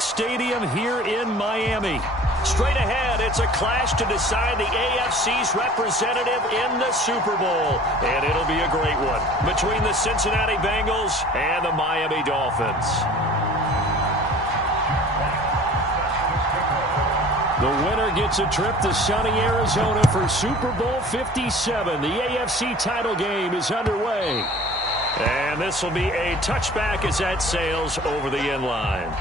Bank Stadium here in Miami. Straight ahead, it's a clash to decide the AFC's representative in the Super Bowl. And it'll be a great one between the Cincinnati Bengals and the Miami Dolphins. The winner gets a trip to sunny Arizona for Super Bowl 57. The AFC title game is underway. And this will be a touchback as that sails over the end line.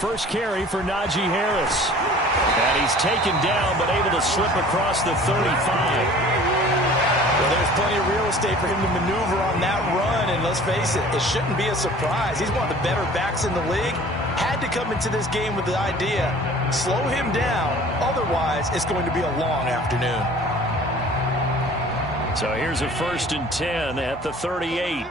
First carry for Najee Harris. And he's taken down, but able to slip across the 35. Well, there's plenty of real estate for him to maneuver on that run. And let's face it, it shouldn't be a surprise. He's one of the better backs in the league. Had to come into this game with the idea, slow him down. Otherwise, it's going to be a long afternoon. So here's a 1st and 10 at the 38.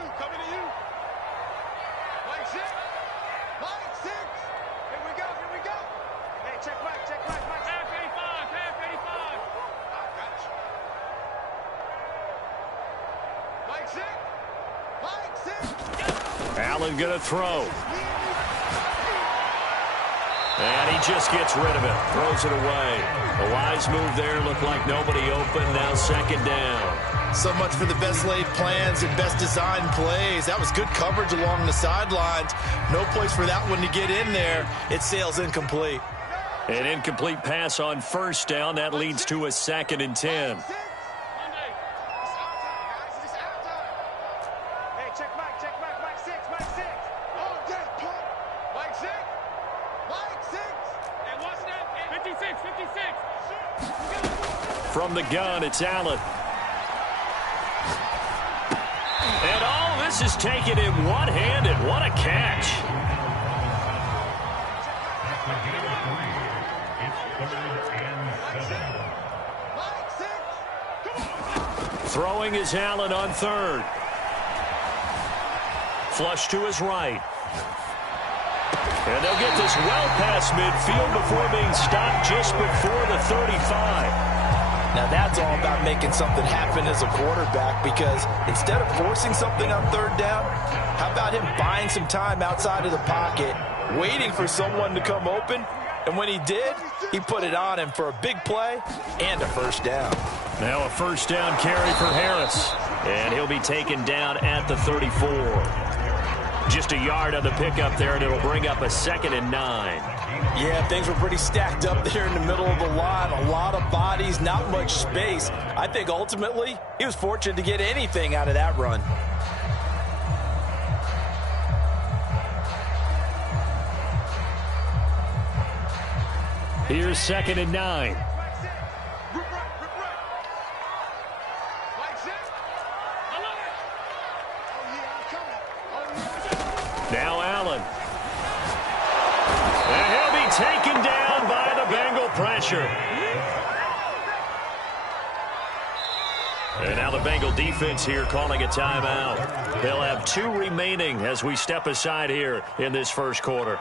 Allen going to throw. And he just gets rid of it. Throws it away. A wise move there. Looked like nobody open. Now 2nd down. So much for the best laid plans and best designed plays. That was good coverage along the sidelines. No place for that one to get in there. It sails incomplete. An incomplete pass on 1st down. That leads to a 2nd and 10. From the gun, it's Allen. And all this is taken in one-handed. What a catch. Throwing is Allen on 3rd. Flush to his right. And they'll get this well past midfield before being stopped just before the 35. Now that's all about making something happen as a quarterback, because instead of forcing something on 3rd down, how about him buying some time outside of the pocket, waiting for someone to come open, and when he did, he put it on him for a big play and a 1st down. Now a 1st down carry for Harris, and he'll be taken down at the 34. Just a yard on the pickup there, and it'll bring up a 2nd and 9. Yeah, things were pretty stacked up there in the middle of the line. A lot of bodies, not much space. I think ultimately he was fortunate to get anything out of that run. Here's 2nd and 9. Now Allen. And he'll be taken down by the Bengal pressure. And now the Bengal defense here calling a timeout. They'll have 2 remaining as we step aside here in this 1st quarter.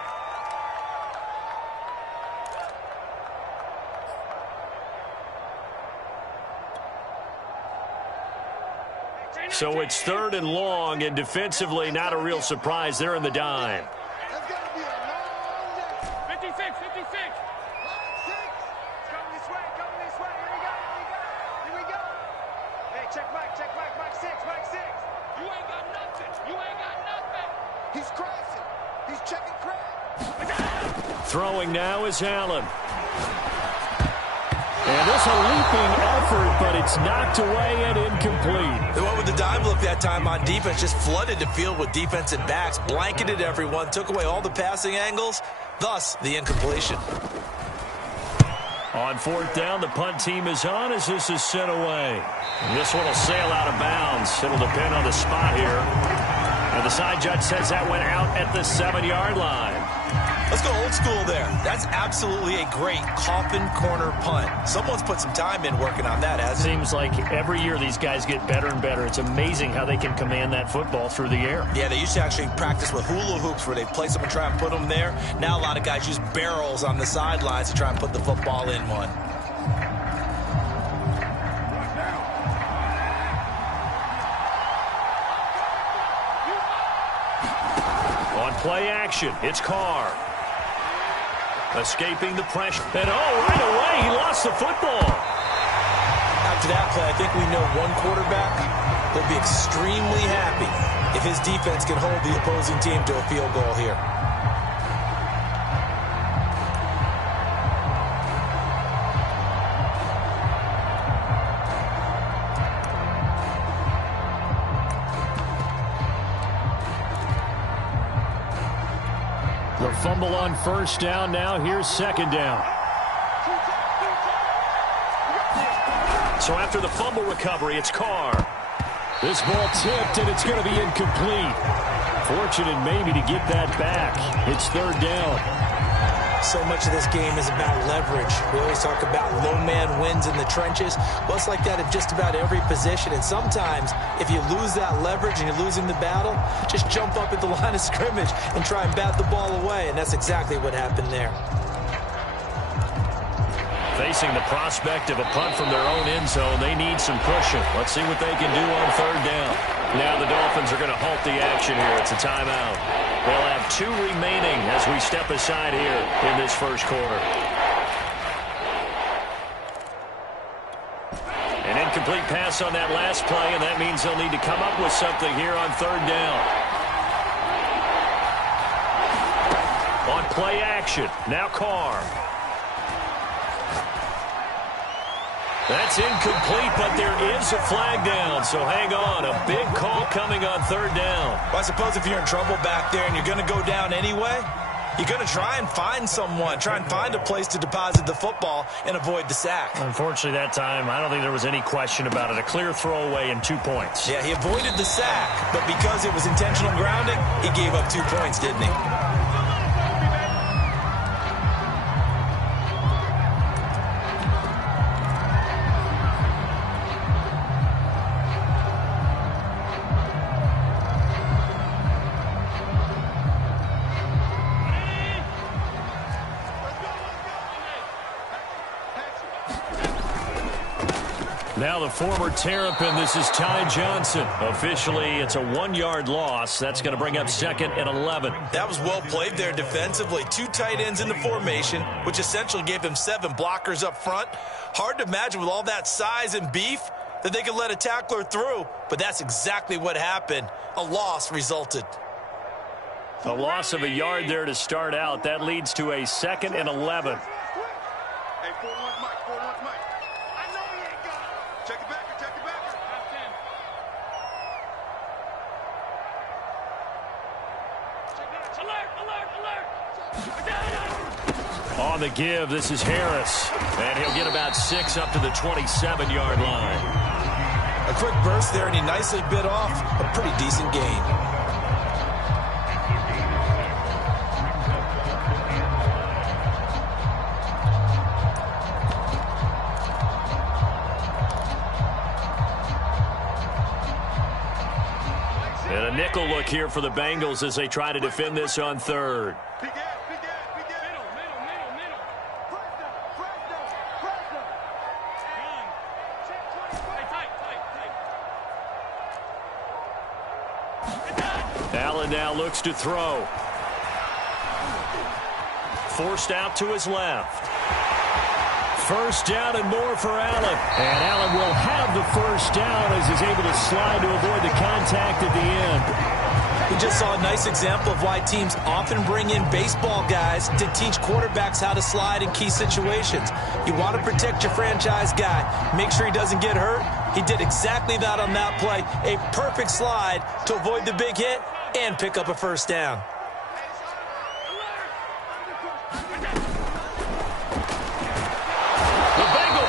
So it's 3rd and long, and defensively not a real surprise. They're in the dime. 56, 56. Come this way, here we go. Hey, check Mike 6. You ain't got nothing. He's crashing. He's checking crash. Throwing now is Allen. And this a leaping effort, but it's knocked away and incomplete. They went with the dime look that time on defense, just flooded the field with defensive backs, blanketed everyone, took away all the passing angles, thus the incompletion. On fourth down, the punt team is on as this is sent away. And this one will sail out of bounds. It'll depend on the spot here. And the side judge says that went out at the 7-yard line. Let's go old school there. That's absolutely a great coffin corner punt. Someone's put some time in working on that, hasn't it? Seems like every year these guys get better and better. It's amazing how they can command that football through the air. Yeah, they used to actually practice with hula hoops where they place them and try and put them there. Now a lot of guys use barrels on the sidelines to try and put the football in one. On play action, it's Carr. Escaping the pressure. And right away, he lost the football. After that play, I think we know one quarterback will be extremely happy if his defense can hold the opposing team to a field goal here. The fumble on first down. Now here's second down. So after the fumble recovery, it's Carr. This ball tipped, and it's going to be incomplete. Fortunate maybe to get that back. It's third down. So much of this game is about leverage. We always talk about low man wins in the trenches. Well, it's like that in just about every position. And sometimes, if you lose that leverage and you're losing the battle, just jump up at the line of scrimmage and try and bat the ball away. And that's exactly what happened there. Facing the prospect of a punt from their own end zone, they need some cushion. Let's see what they can do on third down. Now the Dolphins are going to halt the action here. It's a timeout. They'll have 2 remaining as we step aside here in this first quarter. An incomplete pass on that last play, and that means they'll need to come up with something here on third down. On play action, now Carr. That's incomplete, but there is a flag down, so hang on. A big call coming on third down. Well, I suppose if you're in trouble back there and you're going to go down anyway, you're going to try and find someone, try and find a place to deposit the football and avoid the sack. Unfortunately, that time, I don't think there was any question about it. A clear throwaway and 2 points. Yeah, he avoided the sack, but because it was intentional grounding, he gave up 2 points, didn't he? Now the former Terrapin, this is Ty Johnson. Officially, it's a 1-yard loss. That's going to bring up 2nd and 11. That was well played there defensively. 2 tight ends in the formation, which essentially gave him 7 blockers up front. Hard to imagine with all that size and beef that they could let a tackler through, but that's exactly what happened. A loss resulted. A loss of a yard there to start out. That leads to a 2nd and 11. Hey, 4-1 Mike, 4-1 Mike. I know he ain't got it. Check it back, check it back. On the give, this is Harris. And he'll get about 6 up to the 27-yard line. A quick burst there, and he nicely bit off a pretty decent gain. And a nickel look here for the Bengals as they try to defend this on third. Allen now looks to throw. Forced out to his left. First down and more for Allen. And Allen will have the first down as he's able to slide to avoid the contact at the end. We just saw a nice example of why teams often bring in baseball guys to teach quarterbacks how to slide in key situations. You want to protect your franchise guy. Make sure he doesn't get hurt. He did exactly that on that play. A perfect slide to avoid the big hit and pick up a first down.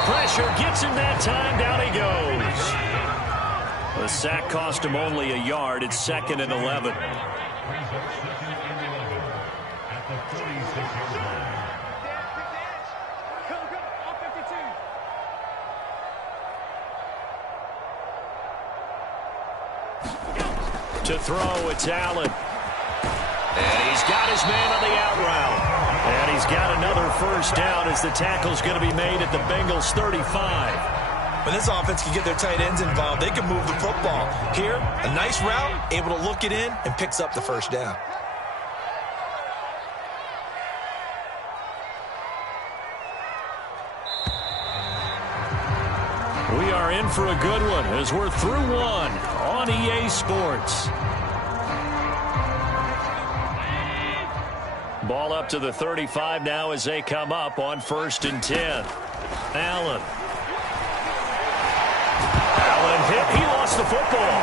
pressure, gets him that time, down he goes. The sack cost him only a yard. It's 2nd and 11. To throw, it's Allen. And he's got his man on the out route. And he's got another first down as the tackle's going to be made at the Bengals 35. When this offense can get their tight ends involved, they can move the football. Here, a nice route, able to look it in, and picks up the first down. We are in for a good one as we're through one on EA Sports. Ball up to the 35 now as they come up on 1st and 10. Allen hit. He lost the football.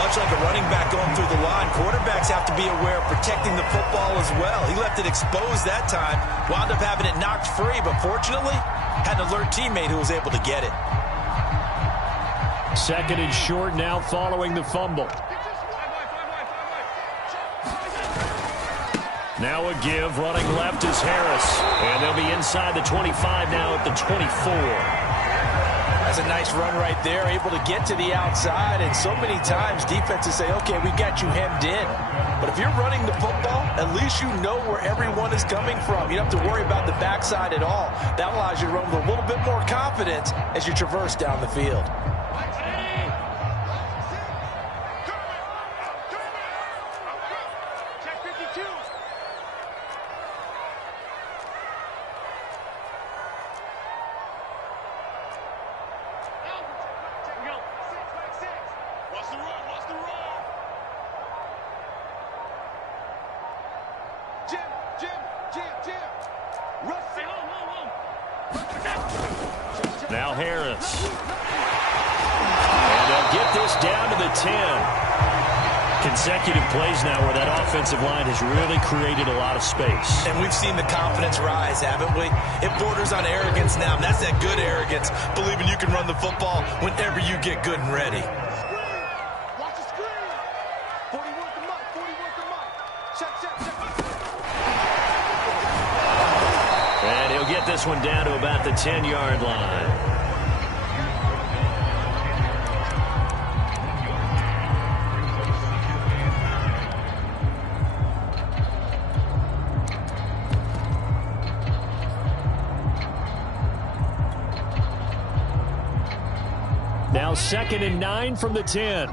Much like a running back going through the line, quarterbacks have to be aware of protecting the football as well. He left it exposed that time, wound up having it knocked free, but fortunately had an alert teammate who was able to get it. 2nd and short now following the fumble. Now a give, running left is Harris. And they'll be inside the 25 now at the 24. That's a nice run right there, able to get to the outside. And so many times defenses say, okay, we got you hemmed in. But if you're running the football, at least you know where everyone is coming from. You don't have to worry about the backside at all. That allows you to run with a little bit more confidence as you traverse down the field. Now Harris. And they'll get this down to the 10. Consecutive plays now where that offensive line has really created a lot of space. And we've seen the confidence rise, haven't we? It borders on arrogance now, and that's that good arrogance, believing you can run the football whenever you get good and ready. Watch the screen. 40 worth the mic. 40 worth the mic. Check. And he'll get this one down to about the 10-yard line. Now 2nd and 9 from the 10.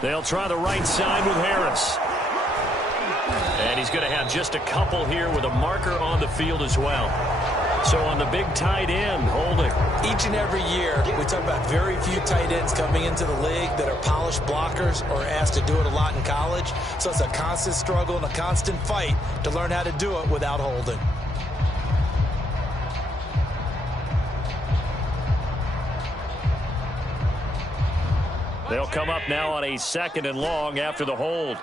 They'll try the right side with Harris. And he's going to have just a couple here with a marker on the field as well. So on the big tight end, holding. Each and every year, we talk about very few tight ends coming into the league that are polished blockers or asked to do it a lot in college. So it's a constant struggle and a constant fight to learn how to do it without holding. They'll come up now on a 2nd and long after the hold.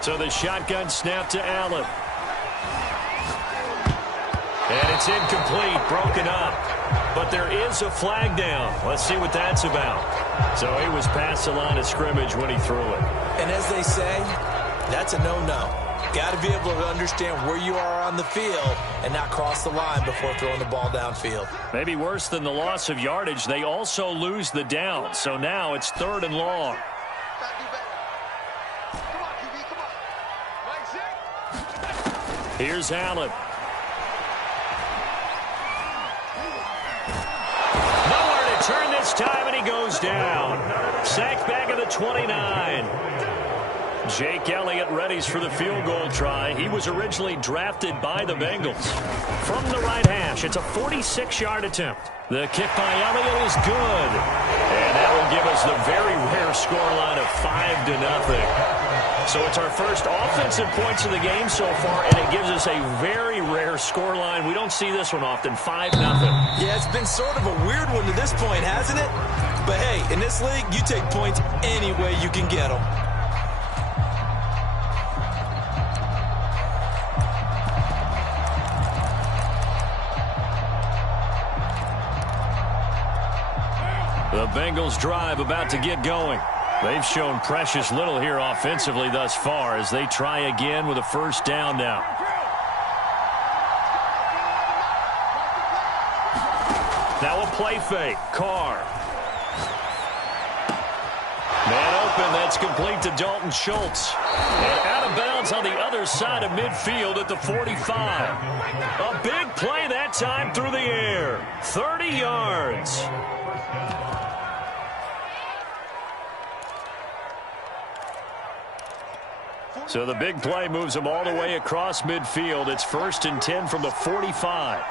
So the shotgun snap to Allen. And it's incomplete, broken up. But there is a flag down. Let's see what that's about. So he was past the line of scrimmage when he threw it. And as they say, that's a no-no. Got to be able to understand where you are on the field and not cross the line before throwing the ball downfield. Maybe worse than the loss of yardage, they also lose the down. So now it's 3rd and long. Here's Allen. Nowhere to turn this time, and he goes down. Sacked back at the 29. Jake Elliott readies for the field goal try. He was originally drafted by the Bengals. From the right hash, it's a 46-yard attempt. The kick by Elliott is good. And that will give us the very rare scoreline of 5-0. So it's our first offensive points of the game so far, and it gives us a very rare scoreline. We don't see this one often, 5-0. Yeah, it's been sort of a weird one to this point, hasn't it? But hey, in this league, you take points any way you can get them. The Bengals drive about to get going. They've shown precious little here offensively thus far as they try again with a first down now. Now a play fake. Carr. Man open. That's complete to Dalton Schultz. And out of bounds on the other side of midfield at the 45. A big play that time through the air. 30 yards. So the big play moves them all the way across midfield. It's 1st and 10 from the 45.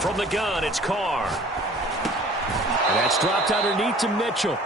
From the gun, it's Carr. And that's dropped underneath to Mitchell.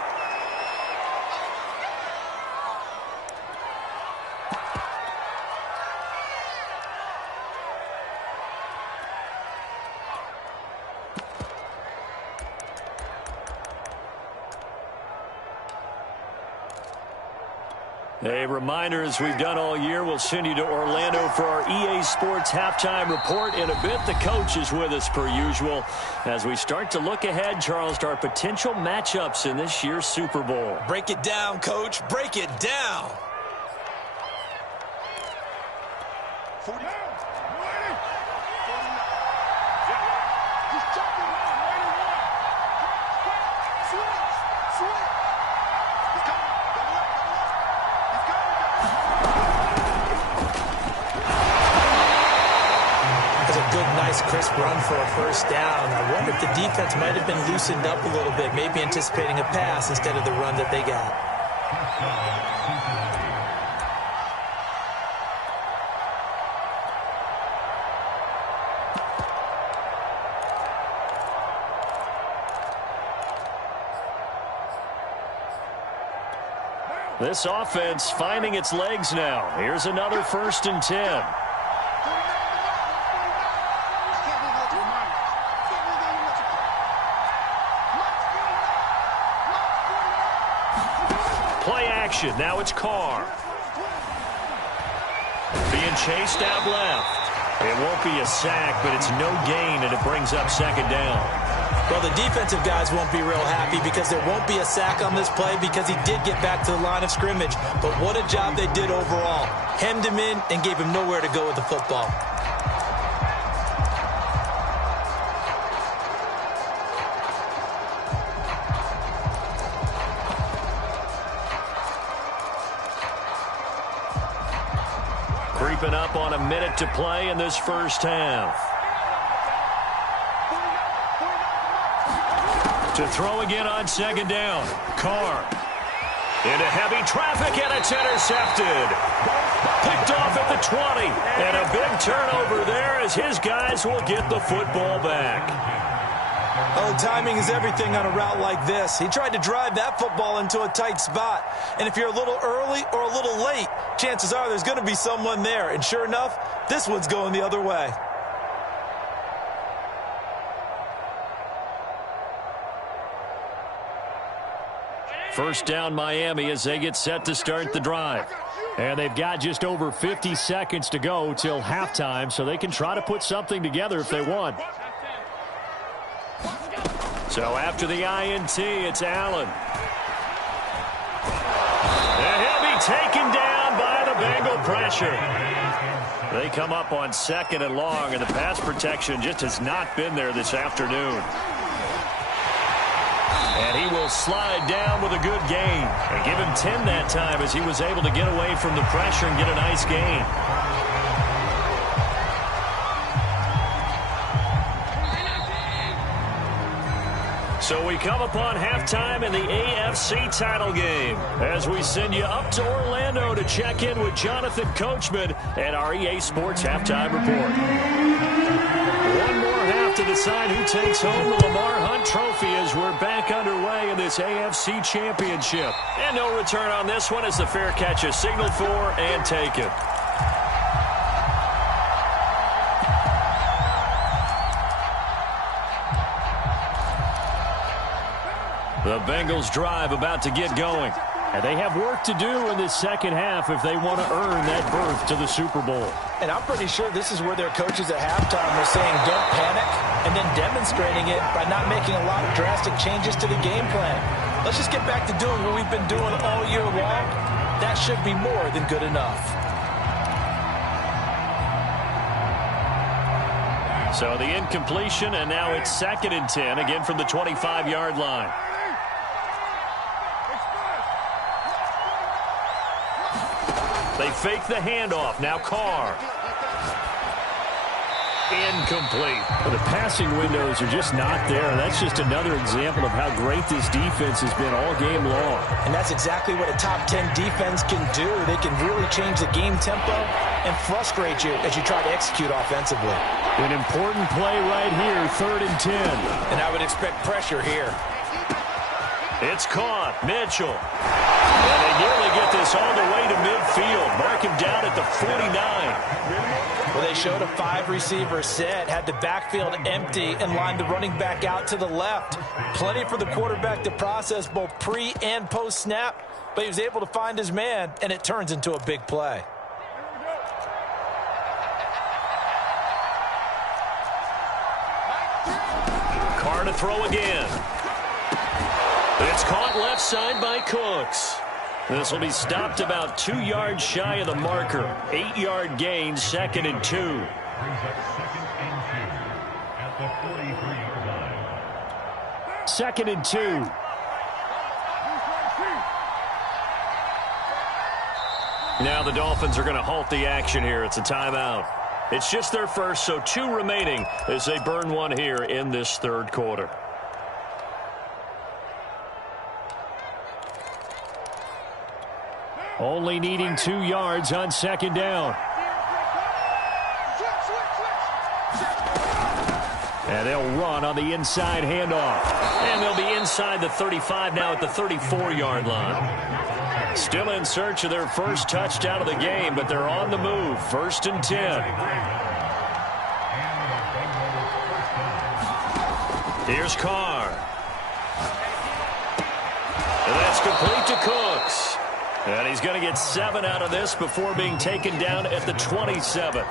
A reminder, as we've done all year, we'll send you to Orlando for our EA Sports halftime report. In a bit, the coach is with us per usual as we start to look ahead, Charles, to our potential matchups in this year's Super Bowl. Break it down, Coach. Break it down. Crisp run for a first down. I wonder if the defense might have been loosened up a little bit, maybe anticipating a pass instead of the run that they got. This offense finding its legs now. Here's another 1st and 10. Now it's Carr. Being chased out left. It won't be a sack, but it's no gain, and it brings up 2nd down. Well, the defensive guys won't be real happy because there won't be a sack on this play because he did get back to the line of scrimmage. But what a job they did overall. Hemmed him in and gave him nowhere to go with the football. Creeping up on a minute to play in this first half. To throw again on 2nd down. Carr. Into heavy traffic, and it's intercepted. Picked off at the 20. And a big turnover there as his guys will get the football back. Oh, timing is everything on a route like this. He tried to drive that football into a tight spot. And if you're a little early or a little late, chances are there's going to be someone there. And sure enough, this one's going the other way. First down Miami as they get set to start the drive. And they've got just over 50 seconds to go till halftime, so they can try to put something together if they want. So after the INT, it's Allen. And he'll be taken down by the Bengal pressure. They come up on 2nd and long, and the pass protection just has not been there this afternoon. And he will slide down with a good gain. And give him 10 that time as he was able to get away from the pressure and get a nice gain. So we come upon halftime in the AFC title game as we send you up to Orlando to check in with Jonathan Coachman at our EA Sports Halftime Report. One more half to decide who takes home the Lamar Hunt Trophy as we're back underway in this AFC Championship. And no return on this one as the fair catch is signaled for and taken. The Bengals drive about to get going. And they have work to do in this second half if they want to earn that berth to the Super Bowl. And I'm pretty sure this is where their coaches at halftime were saying don't panic and then demonstrating it by not making a lot of drastic changes to the game plan. Let's just get back to doing what we've been doing all year long. That should be more than good enough. So the incompletion, and now it's 2nd and 10, again from the 25-yard line. They fake the handoff. Now Carr. Incomplete. Well, the passing windows are just not there. That's just another example of how great this defense has been all game long. And that's exactly what a top 10 defense can do. They can really change the game tempo and frustrate you as you try to execute offensively. An important play right here, 3rd and 10. And I would expect pressure here. It's caught. Mitchell. And they nearly get this all the way to midfield. Mark him down at the 49. Well, they showed a 5-receiver set, had the backfield empty, and lined the running back out to the left. Plenty for the quarterback to process both pre- and post-snap, but he was able to find his man, and it turns into a big play. Carr to throw again. It's caught left side by Cooks. This will be stopped about 2 yards shy of the marker. 8-yard gain, 2nd and 2. 2nd and 2. Now the Dolphins are going to halt the action here. It's a timeout. It's just their first, so 2 remaining as they burn one here in this 3rd quarter. Only needing 2 yards on 2nd down. And they'll run on the inside handoff. And they'll be inside the 35 now at the 34-yard line. Still in search of their first touchdown of the game, but they're on the move. 1st and 10. Here's Carr. And that's complete to Cooks. And he's going to get 7 out of this before being taken down at the 27.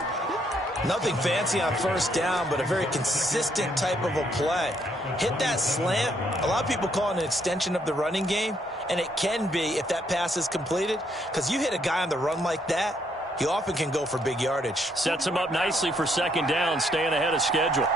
Nothing fancy on 1st down, but a very consistent type of a play. Hit that slant. A lot of people call it an extension of the running game, and it can be if that pass is completed, because you hit a guy on the run like that, he often can go for big yardage. Sets him up nicely for 2nd down, staying ahead of schedule.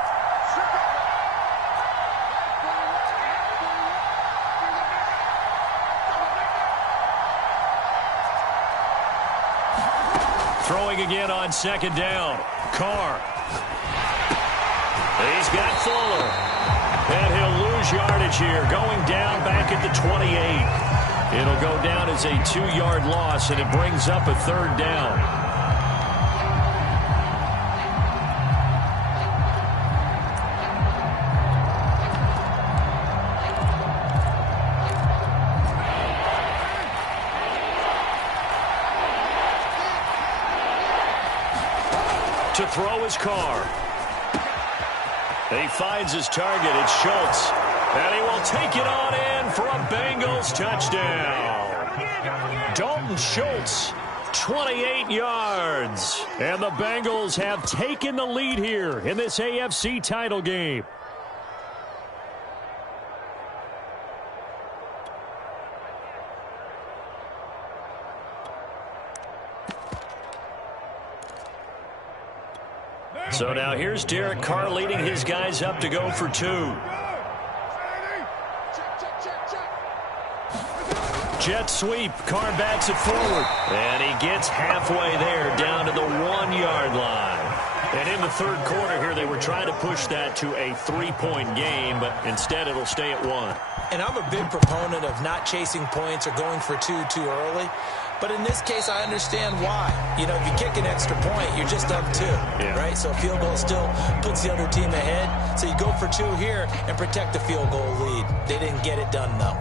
Throwing again on 2nd down. Carr. He's got Fuller. And he'll lose yardage here. Going down back at the 28. It'll go down as a 2-yard loss, and it brings up a 3rd down. To throw his Carr. He finds his target. It's Schultz. And he will take it on in for a Bengals touchdown. Dalton Schultz, 28 yards. And the Bengals have taken the lead here in this AFC title game. So now here's Derek Carr leading his guys up to go for 2. Jet sweep. Carr bats it forward. And he gets halfway there down to the 1-yard line. And in the third quarter here, they were trying to push that to a 3-point game, but instead it'll stay at 1. And I'm a big proponent of not chasing points or going for two too early. But in this case, I understand why. You know, if you kick an extra point, you're just up 2, right? So a field goal still puts the other team ahead. So you go for 2 here and protect the field goal lead. They didn't get it done, though.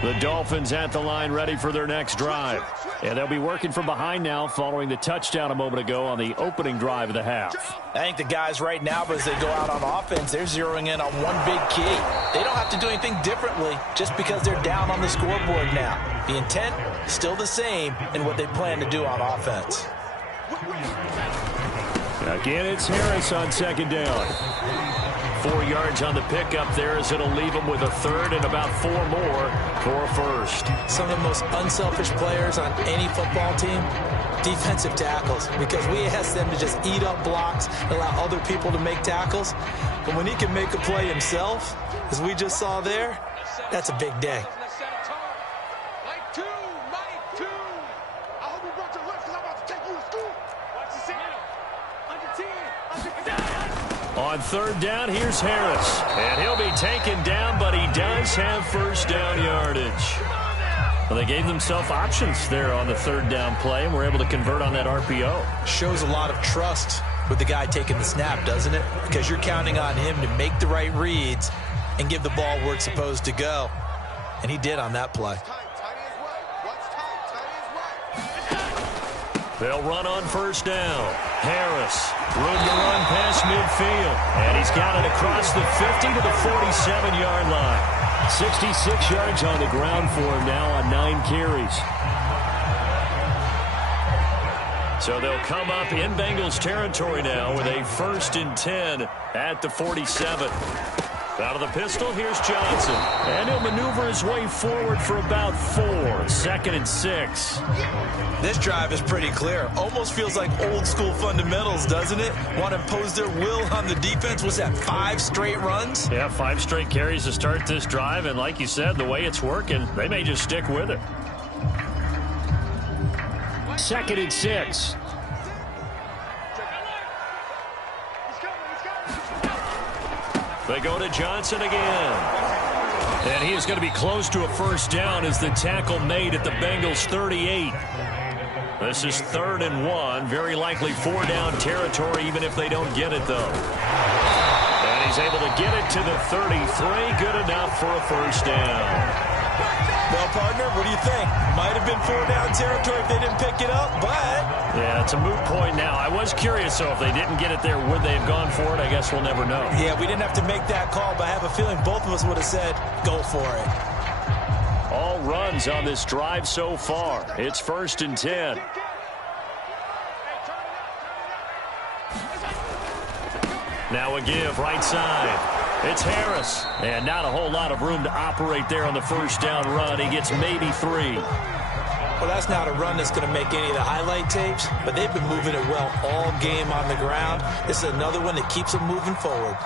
The Dolphins at the line ready for their next drive. And they'll be working from behind now following the touchdown a moment ago on the opening drive of the half. I think the guys right now, as they go out on offense, they're zeroing in on one big key. They don't have to do anything differently just because they're down on the scoreboard now. The intent is still the same in what they plan to do on offense. Again, it's Harris on second down. 4 yards on the pickup there as it'll leave him with a third and about 4 more for a first. Some of the most unselfish players on any football team, defensive tackles, because we ask them to just eat up blocks, allow other people to make tackles. But when he can make a play himself, as we just saw there, that's a big day. On third down, here's Harris. And he'll be taken down, but he does have first down yardage. Well, they gave themselves options there on the third down play and were able to convert on that RPO. Shows a lot of trust with the guy taking the snap, doesn't it? Because you're counting on him to make the right reads and give the ball where it's supposed to go. And he did on that play. They'll run on first down. Harris, room to run past midfield. And he's got it across the 50 to the 47-yard line. 66 yards on the ground for him now on 9 carries. So they'll come up in Bengals territory now with a 1st and 10 at the 47. Out of the pistol, here's Johnson. And he'll maneuver his way forward for about 4. 2nd and 6. This drive is pretty clear. Almost feels like old school fundamentals, doesn't it? Want to impose their will on the defense. Was that 5 straight runs? Yeah, 5 straight carries to start this drive. And like you said, the way it's working, they may just stick with it. 2nd and 6. They go to Johnson again. And he is going to be close to a first down as the tackle made at the Bengals 38. This is 3rd and 1. Very likely 4-down territory even if they don't get it, though. And he's able to get it to the 33. Good enough for a first down. Well, partner, what do you think? Might have been 4-down territory if they didn't pick it up, but... Yeah, it's a moot point now. I was curious, so if they didn't get it there, would they have gone for it? I guess we'll never know. Yeah, we didn't have to make that call, but I have a feeling both of us would have said, go for it. All runs on this drive so far. It's 1st and 10. Now a give, right side. It's Harris. And not a whole lot of room to operate there on the first down run. He gets maybe 3. Well, that's not a run that's going to make any of the highlight tapes, but they've been moving it well all game on the ground. This is another one that keeps them moving forward.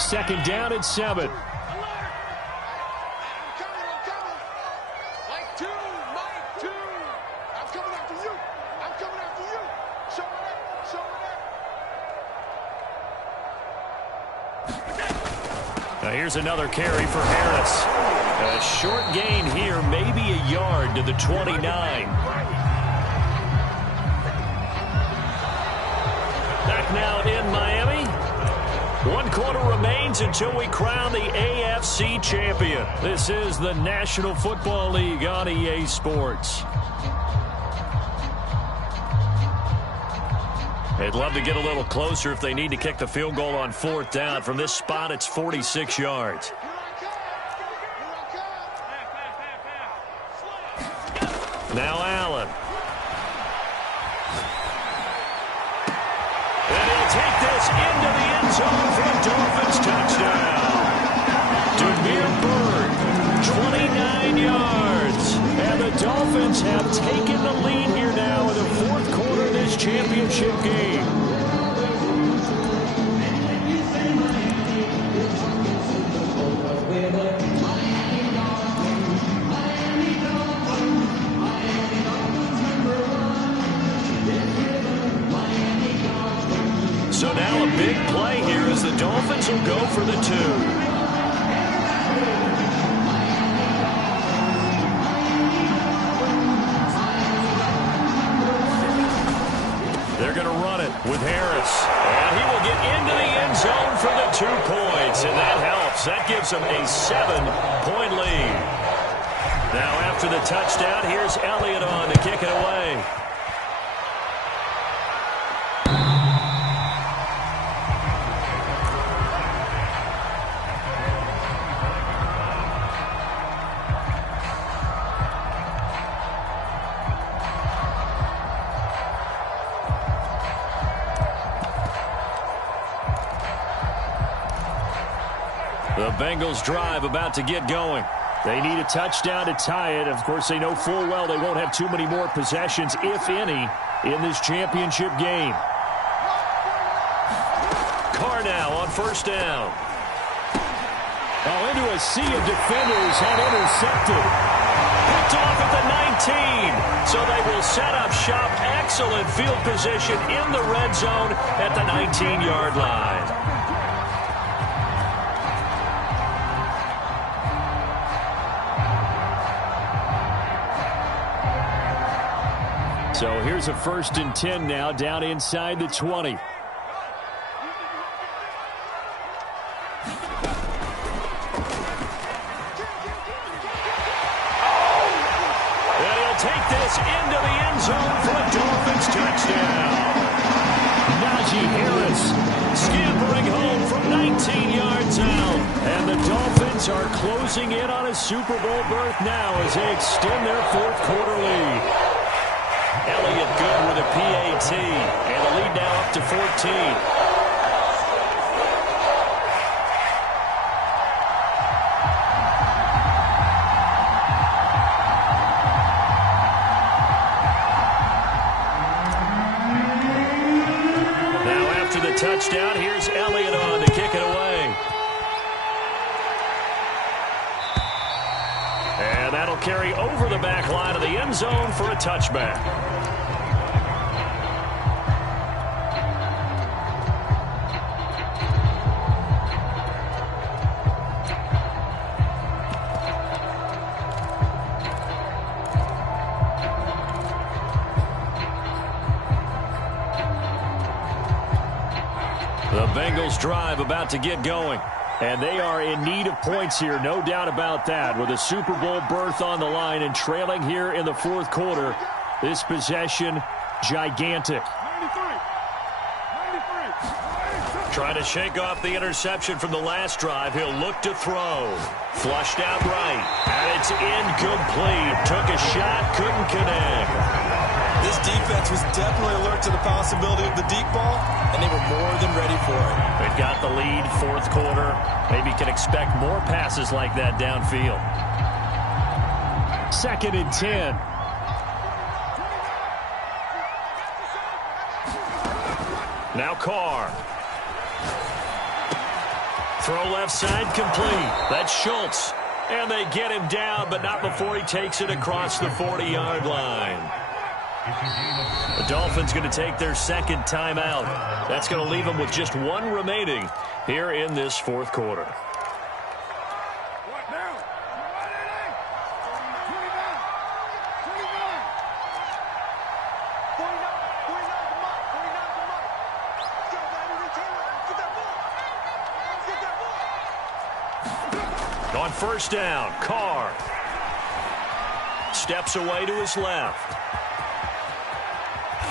Second down at 7. Now here's another carry for Harris. A short gain here, maybe a yard to the 29. Back now in Miami. 1 quarter remains until we crown the AFC champion. This is the National Football League on EA Sports. They'd love to get a little closer if they need to kick the field goal on 4th down. From this spot, it's 46 yards. Now Allen. And he'll take this into the end zone for a Dolphins touchdown. Demir Bird the Dolphins have taken the lead here now in the fourth quarter of this championship game. So now a big play here as the Dolphins will go for the 2. They're going to run it with Harris. And he will get into the end zone for the 2 points. And that helps. That gives them a 7-point lead. Now after the touchdown, here's Elliott on to kick it away. The Bengals drive about to get going. They need a touchdown to tie it. Of course, they know full well they won't have too many more possessions, if any, in this championship game. Carr now on first down. Oh, into a sea of defenders and intercepted. Picked off at the 19. So they will set up shop. Excellent field position in the red zone at the 19-yard line. So here's a 1st and 10 now down inside the 20. And he'll take this into the end zone for a Dolphins touchdown. Najee Harris scampering home from 19 yards out. And the Dolphins are closing in on a Super Bowl berth now as they extend their fourth quarter lead. Elliott good with a PAT, and the lead now up to 14. Now after the touchdown, here's Elliott on to kick it away. And that'll carry over the back line of the end zone for a touchback. The Bengals drive about to get going. And they are in need of points here, no doubt about that. With a Super Bowl berth on the line and trailing here in the fourth quarter, this possession, gigantic. 93. Trying to shake off the interception from the last drive. He'll look to throw. Flushed out right. And it's incomplete. Took a shot, couldn't connect. This defense was definitely alert to the possibility of the deep ball, and they were more than ready for it. They've got the lead, fourth quarter. Maybe can expect more passes like that downfield. 2nd and 10. Now Carr. Throw left side complete. That's Schultz. And they get him down, but not before he takes it across the 40-yard line. The Dolphins going to take their 2nd timeout. That's going to leave them with just 1 remaining here in this fourth quarter. On first down, Carr steps away to his left.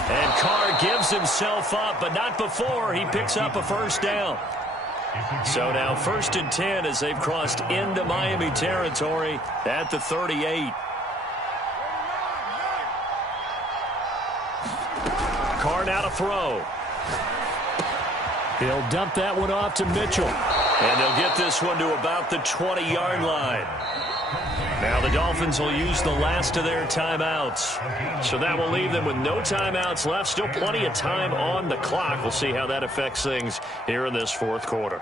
And Carr gives himself up, but not before he picks up a first down. So now 1st and 10 as they've crossed into Miami territory at the 38. Carr now to throw. He'll dump that one off to Mitchell. And they'll get this one to about the 20-yard line. Now the Dolphins will use the last of their timeouts. So that will leave them with no timeouts left. Still plenty of time on the clock. We'll see how that affects things here in this fourth quarter.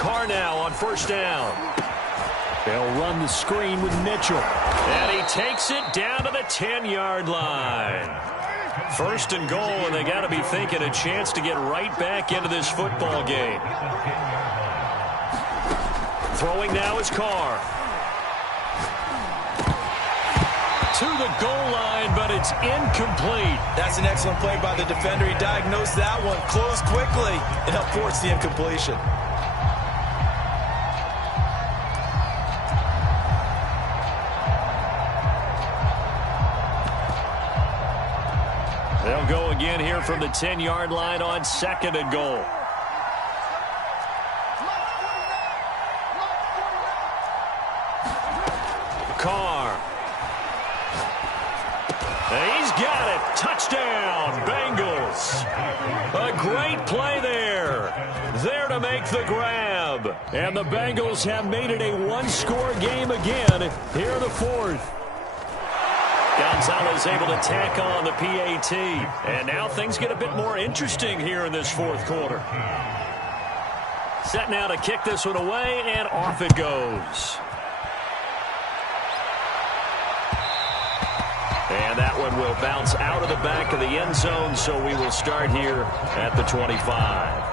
Carr now on first down. They'll run the screen with Mitchell. And he takes it down to the 10-yard line. First and goal, and they got to be thinking a chance to get right back into this football game. Throwing now is Carr. To the goal line, but it's incomplete. That's an excellent play by the defender. He diagnosed that one, closed quickly, and helped force the incompletion. They'll go again here from the 10-yard line on second and goal. Carr. He's got it. Touchdown, Bengals. A great play there. There to make the grab. And the Bengals have made it a one-score game again here in the fourth. Gonzalez able to tack on the PAT. And now things get a bit more interesting here in this fourth quarter. Set now to kick this one away, and off it goes. And that one will bounce out of the back of the end zone, so we will start here at the 25.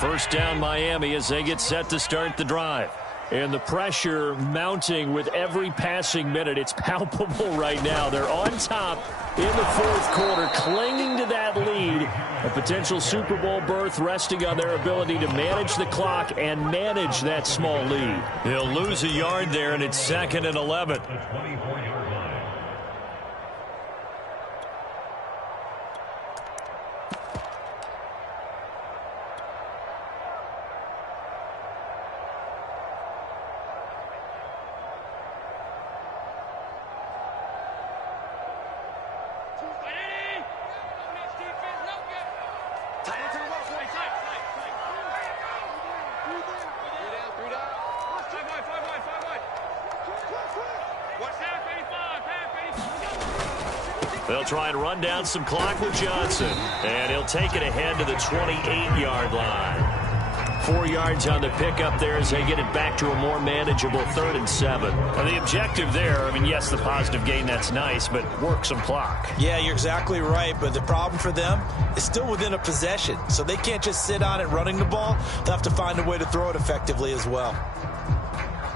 First down Miami as they get set to start the drive. And the pressure mounting with every passing minute. It's palpable right now. They're on top in the fourth quarter, clinging to that lead. A potential Super Bowl berth resting on their ability to manage the clock and manage that small lead. They'll lose a yard there, and it's 2nd and 11. They'll try and run down some clock with Johnson. And he'll take it ahead to the 28-yard line. 4 yards on the pickup there as they get it back to a more manageable 3rd and 7. And the objective there, I mean, yes, the positive gain, that's nice, but work some clock. Yeah, you're exactly right, but the problem for them is still within a possession. So they can't just sit on it running the ball. They'll have to find a way to throw it effectively as well.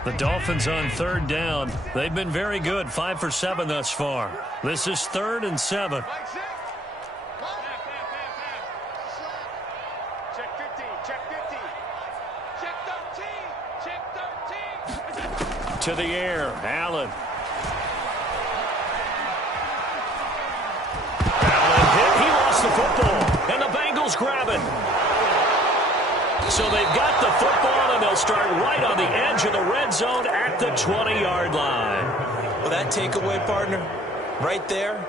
The Dolphins on 3rd down. They've been very good, 5 for 7 thus far. This is 3rd and 7. Check 15, check 15. Check 13, check 13. To the air, Allen. Allen hit, he lost the football, and the Bengals grab it. So they've got the football, and they'll start right on the edge of the red zone at the 20-yard line. Well, that takeaway, partner, right there,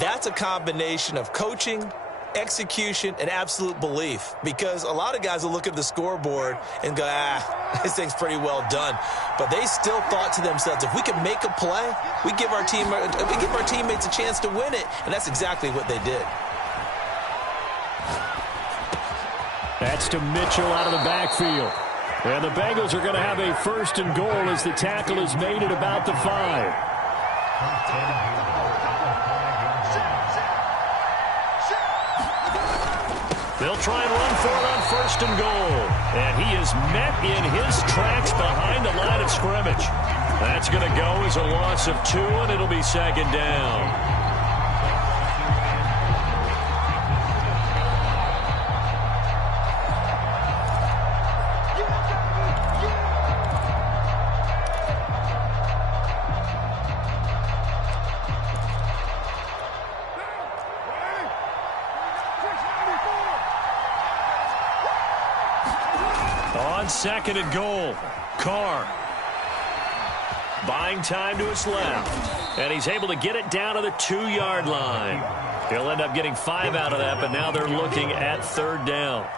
that's a combination of coaching, execution, and absolute belief. Because a lot of guys will look at the scoreboard and go, this thing's pretty well done. But they still thought to themselves, if we can make a play, we give our teammates a chance to win it. And that's exactly what they did. That's to Mitchell out of the backfield. And the Bengals are going to have a 1st and goal as the tackle is made at about the 5. They'll try and run for it on 1st and goal. And he is met in his tracks behind the line of scrimmage. That's going to go as a loss of 2, and it'll be 2nd down. second and goal. Carr. Buying time to his left. And he's able to get it down to the 2-yard line. He'll end up getting 5 out of that, but now they're looking at third down.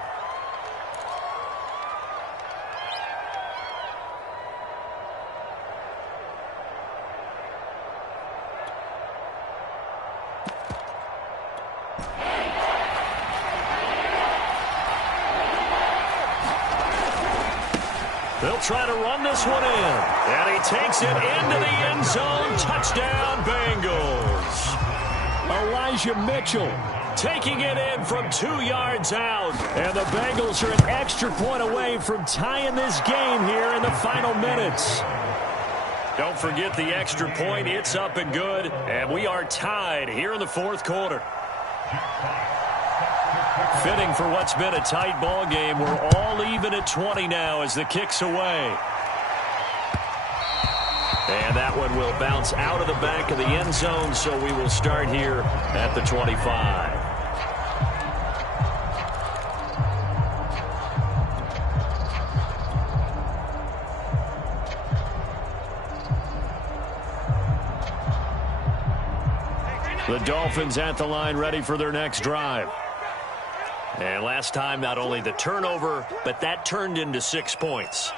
They'll try to run this one in. And he takes it into the end zone. Touchdown, Bengals. Elijah Mitchell taking it in from 2 yards out. And the Bengals are an extra point away from tying this game here in the final minutes. Don't forget the extra point. It's up and good. And we are tied here in the fourth quarter. Fitting for what's been a tight ball game. We're all even at 20 now as the kick's away. And that one will bounce out of the back of the end zone, so we will start here at the 25. The Dolphins at the line ready for their next drive. And last time, not only the turnover, but that turned into 6 points.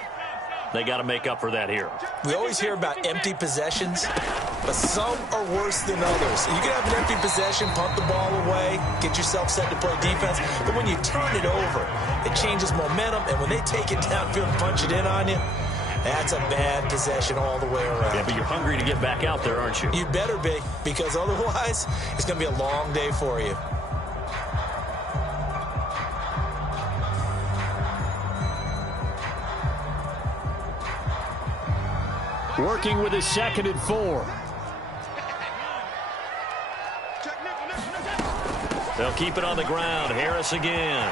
They got to make up for that here. We always hear about empty possessions, but some are worse than others. You can have an empty possession, punt the ball away, get yourself set to play defense, but when you turn it over, it changes momentum, and when they take it downfield and punch it in on you, that's a bad possession all the way around. Yeah, but you're hungry to get back out there, aren't you? You better be, because otherwise, it's going to be a long day for you. Working with his 2nd and 4. They'll keep it on the ground. Harris again.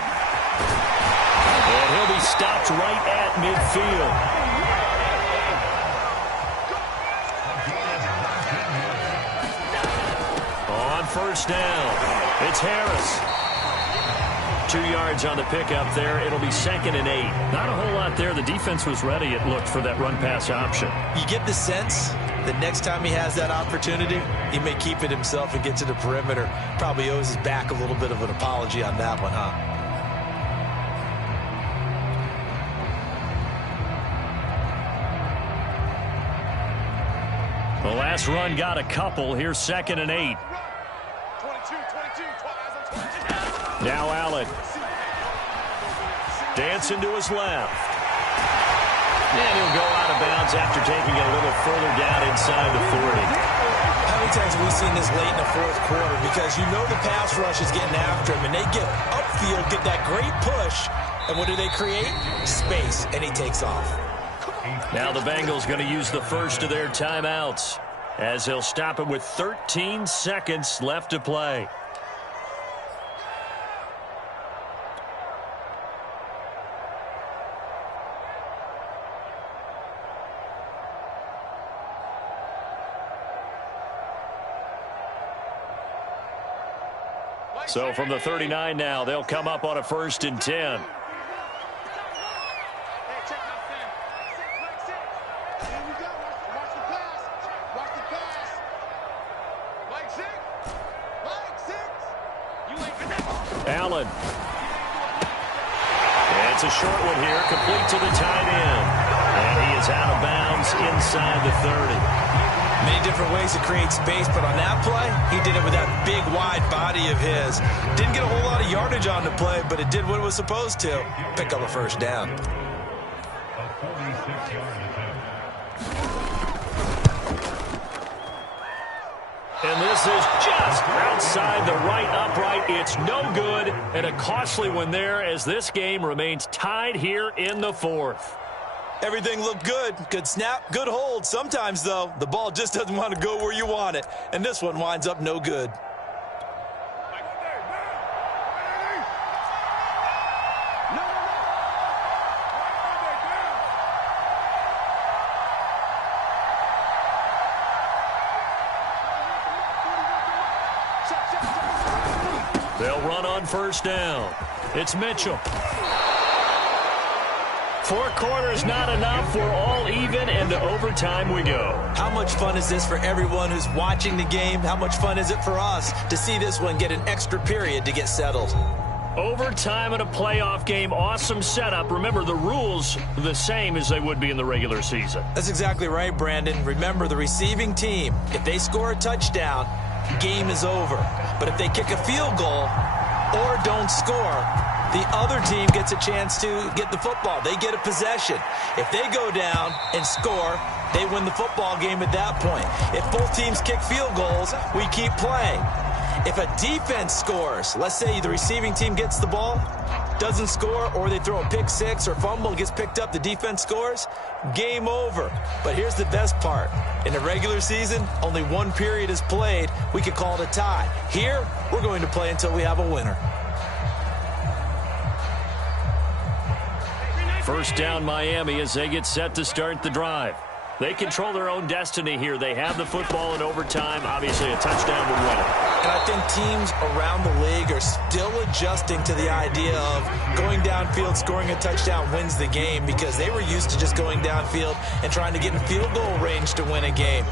And he'll be stopped right at midfield. On first down, it's Harris. 2 yards on the pickup there. It'll be 2nd and 8. Not a whole lot there. The defense was ready, it looked, for that run-pass option. You get the sense that next time he has that opportunity, he may keep it himself and get to the perimeter. Probably owes his back a little bit of an apology on that one, huh? The last run got a couple. Here's 2nd and 8. Now Allen. Dancing to his left. And he'll go out of bounds after taking it a little further down inside the 40. How many times have we seen this late in the fourth quarter? Because you know the pass rush is getting after him, and they get upfield, get that great push, and what do they create? Space, and he takes off. Now the Bengals going to use the first of their timeouts as they'll stop it with 13 seconds left to play. So from the 39 now, they'll come up on a 1st and 10. Allen. And it's a short one here, complete to the tight end. And he is out of bounds inside the 30. Many different ways to create space, but on that play, he did it with that big, wide body of his. Didn't get a whole lot of yardage on the play, but it did what it was supposed to. Pick up a first down. And this is just outside the right upright. It's no good, and a costly one there as this game remains tied here in the 4th. Everything looked good. Good snap, good hold. Sometimes, though, the ball just doesn't want to go where you want it. And this one winds up no good. They'll run on first down. It's Mitchell. 4 quarters not enough. We're all even, and to overtime we go. How much fun is this for everyone who's watching the game? How much fun is it for us to see this one get an extra period to get settled? Overtime in a playoff game, awesome setup. Remember, the rules the same as they would be in the regular season. That's exactly right, Brandon. Remember, the receiving team, if they score a touchdown, game is over. But if they kick a field goal or don't score, the other team gets a chance to get the football. They get a possession. If they go down and score, they win the football game at that point. If both teams kick field goals, we keep playing. If a defense scores, let's say the receiving team gets the ball, doesn't score, or they throw a pick six or fumble, gets picked up, the defense scores, game over. But here's the best part. In the regular season, only one period is played. We could call it a tie. Here, we're going to play until we have a winner. First down, Miami, as they get set to start the drive. They control their own destiny here. They have the football in overtime. Obviously, a touchdown would win it. And I think teams around the league are still adjusting to the idea of going downfield, scoring a touchdown wins the game, because they were used to just going downfield and trying to get in field goal range to win a game.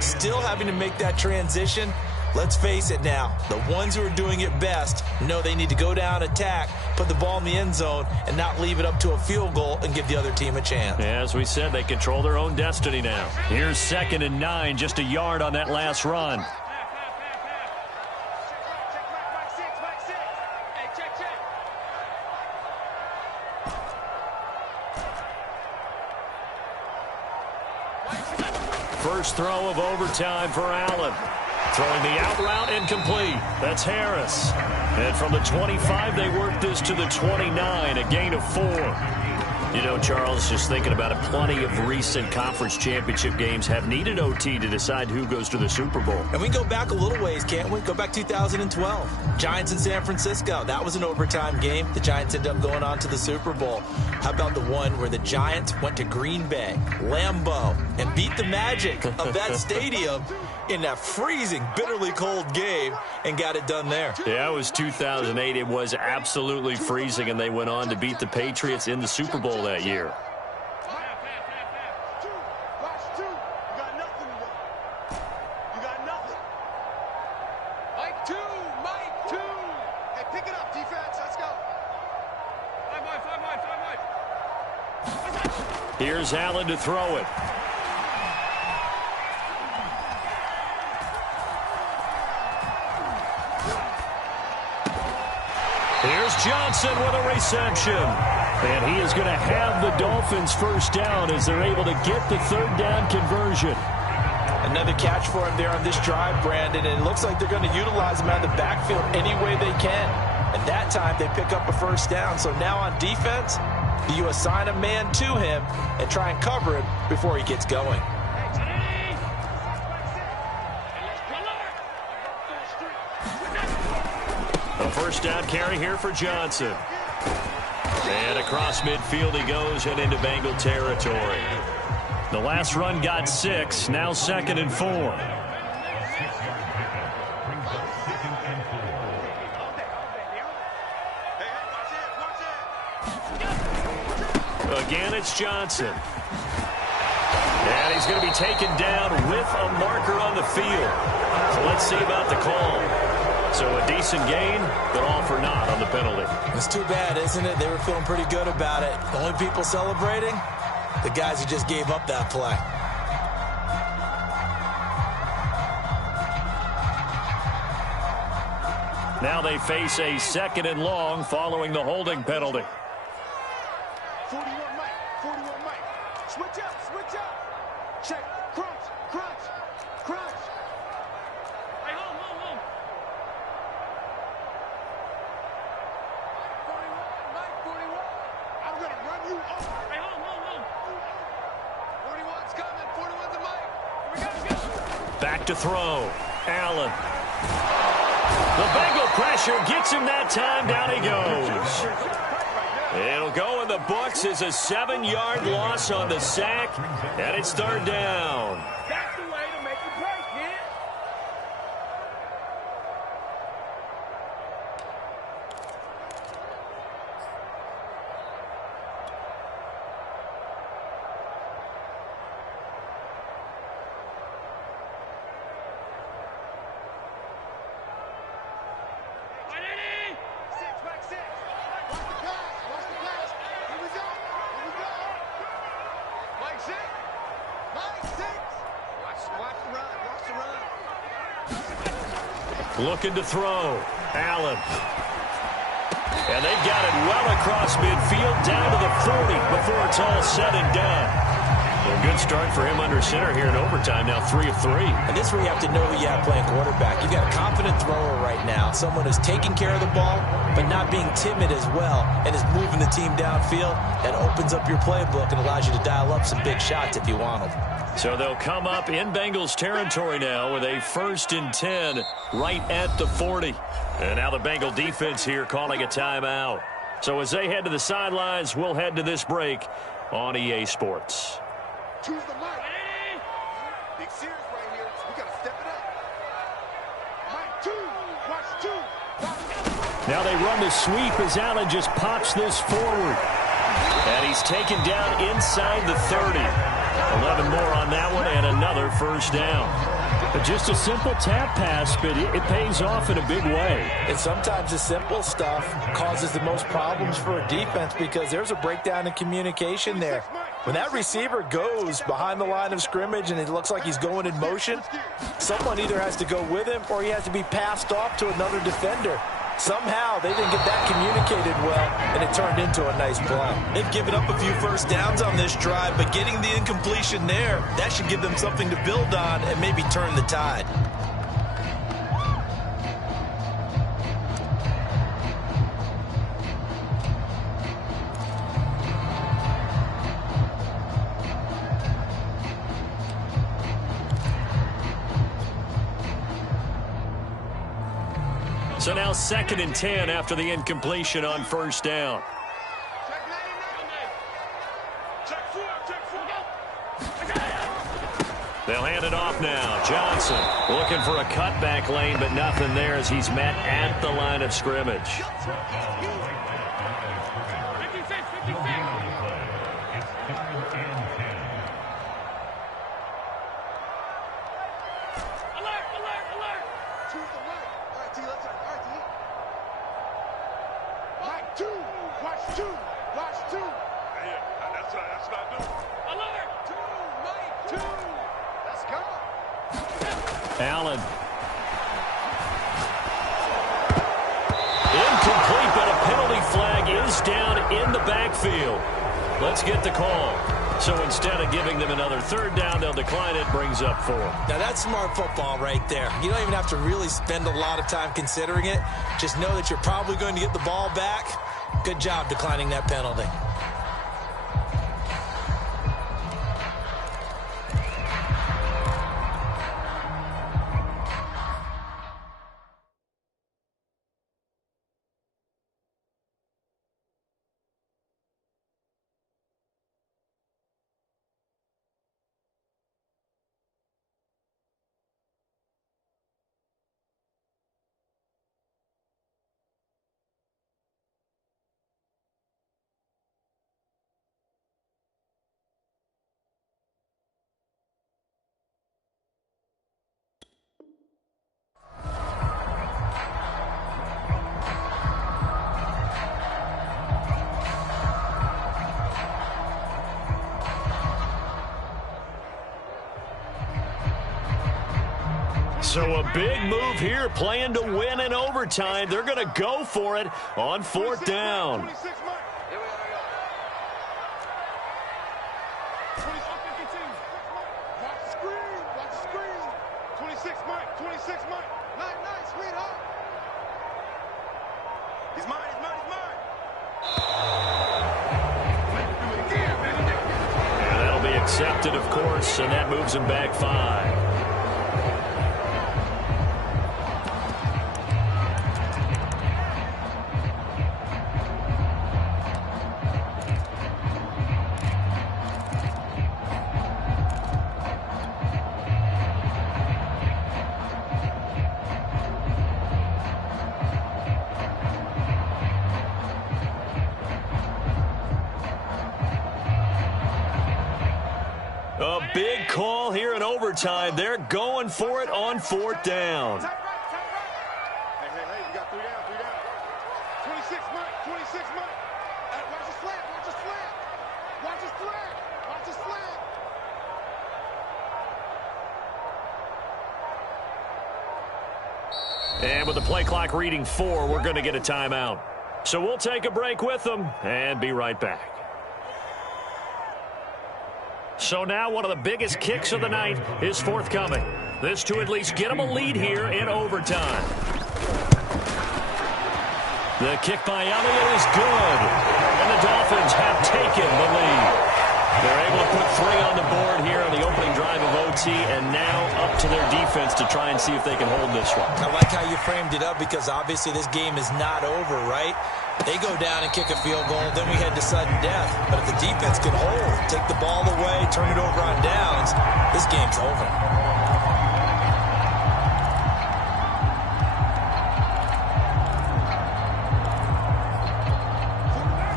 Still having to make that transition. Let's face it now, the ones who are doing it best know they need to go down, attack, put the ball in the end zone, and not leave it up to a field goal and give the other team a chance. As we said, they control their own destiny now. Here's 2nd and 9, just a yard on that last run. First throw of overtime for Allen. Throwing the out route incomplete. That's Harris. And from the 25, they work this to the 29, a gain of 4. You know, Charles, just thinking about it, plenty of recent conference championship games have needed OT to decide who goes to the Super Bowl. And we can go back a little ways, can't we? Go back 2012. Giants in San Francisco. That was an overtime game. The Giants ended up going on to the Super Bowl. How about the one where the Giants went to Green Bay, Lambeau, and beat the magic of that stadium in that freezing, bitterly cold game and got it done there? Yeah, it was 2008. It was absolutely freezing, and they went on to beat the Patriots in the Super Bowl that year. Here's Allen to throw it. Here's Johnson with a reception. And he is going to have the Dolphins first down as they're able to get the 3rd down conversion. Another catch for him there on this drive, Brandon, and it looks like they're going to utilize him out of the backfield any way they can. And that time they pick up a first down. So now on defense, you assign a man to him and try and cover him before he gets going. A first down carry here for Johnson. And across midfield he goes and into Bengal territory. The last run got 6, now 2nd and 4. Again, it's Johnson. And he's going to be taken down with a marker on the field. So let's see about the call. So a decent gain, but all for naught on the penalty. It's too bad, isn't it? They were feeling pretty good about it. The only people celebrating, the guys who just gave up that play. Now they face a 2nd and long following the holding penalty. 41 Mike, 41 Mike. Switch up, switch up. Check, crunch, crunch, crunch. Hey, home, home, home. 41, Mike, 41. I'm going to run you over. Hey, home, home, home. 41's coming, 41's a Mike. Here we go. Back to throw. Allen. The Bengal pressure gets him that time. Down he goes. It'll go in the books as a 7-yard loss on the sack, and it's 3rd down. That's the way to make the break, kid. Looking to throw. Allen. And they've got it well across midfield down to the 40 before it's all said and done. Well, good start for him under center here in overtime. Now 3 of 3. And this is where you have to know who you have playing quarterback. You've got a confident thrower right now, someone who's taking care of the ball, but not being timid as well, and is moving the team downfield. That opens up your playbook and allows you to dial up some big shots if you want them. So they'll come up in Bengals territory now with a 1st and 10 right at the 40. And now the Bengal defense here calling a timeout. So as they head to the sidelines, we'll head to this break on EA Sports. Choose the mic. Big series right here. We got to step it up. Mike 2. Watch 2. Watch. Now they run the sweep as Allen just pops this forward. And he's taken down inside the 30. 11 more on that one and another 1st down. But just a simple tap pass, but it pays off in a big way. And sometimes the simple stuff causes the most problems for a defense because there's a breakdown in communication there. When that receiver goes behind the line of scrimmage and it looks like he's going in motion, someone either has to go with him or he has to be passed off to another defender. Somehow they didn't get that communicated well, and it turned into a nice play. They've given up a few 1st downs on this drive, but getting the incompletion there, that should give them something to build on and maybe turn the tide. So now 2nd and 10 after the incompletion on 1st down. They'll hand it off now. Johnson looking for a cutback lane, but nothing there as he's met at the line of scrimmage. Allen. Incomplete, but a penalty flag is down in the backfield. Let's get the call. So instead of giving them another 3rd down, they'll decline it, brings up 4. Now that's smart football right there. You don't even have to really spend a lot of time considering it. Just know that you're probably going to get the ball back. Good job declining that penalty. So a big move here, playing to win in overtime. They're going to go for it on 4th down. And that'll be accepted, of course, and that moves him back 5. A big call here in overtime. They're going for it on 4th down. Hey, we got 3 down, 3 down. 26, Mike, 26, Mike. Hey, watch the slant, watch the slant. Watch the slant, watch the slant. And with the play clock reading 4, we're going to get a timeout. So we'll take a break with them and be right back. So now one of the biggest kicks of the night is forthcoming. This to at least get them a lead here in overtime. The kick by Elliott is good. And the Dolphins have taken the lead. They're able to put 3 on the board here on the opening drive of OT, and now up to their defense to try and see if they can hold this one. I like how you framed it up because obviously this game is not over, right? They go down and kick a field goal, then we head to sudden death. But if the defense can hold, take the ball away, turn it over on downs, this game's over.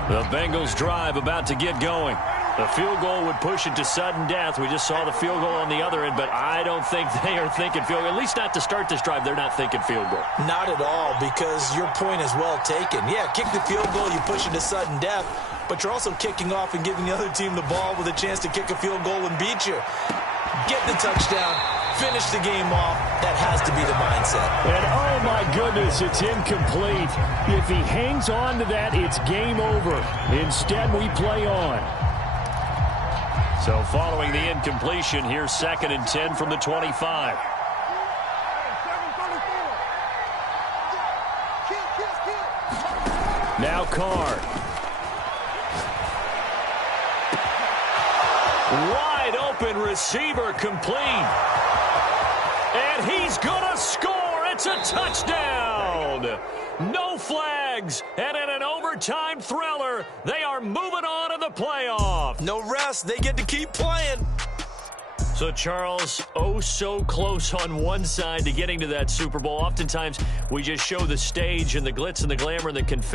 The Bengals drive about to get going. The field goal would push it to sudden death. We just saw the field goal on the other end, but I don't think they are thinking field goal. At least not to start this drive. They're not thinking field goal. Not at all, because your point is well taken. Yeah, kick the field goal, you push it to sudden death, but you're also kicking off and giving the other team the ball with a chance to kick a field goal and beat you. Get the touchdown, finish the game off. That has to be the mindset. And oh my goodness, it's incomplete. If he hangs on to that, it's game over. Instead, we play on. So following the incompletion, here's 2nd and 10 from the 25. Now Carr. Wide open receiver complete. And he's going to score. It's a touchdown. No flags. And in an overtime thriller, they are moving on to the playoff. No rest. They get to keep playing. So, Charles, oh so close on one side to getting to that Super Bowl. Oftentimes, we just show the stage and the glitz and the glamour and the confetti.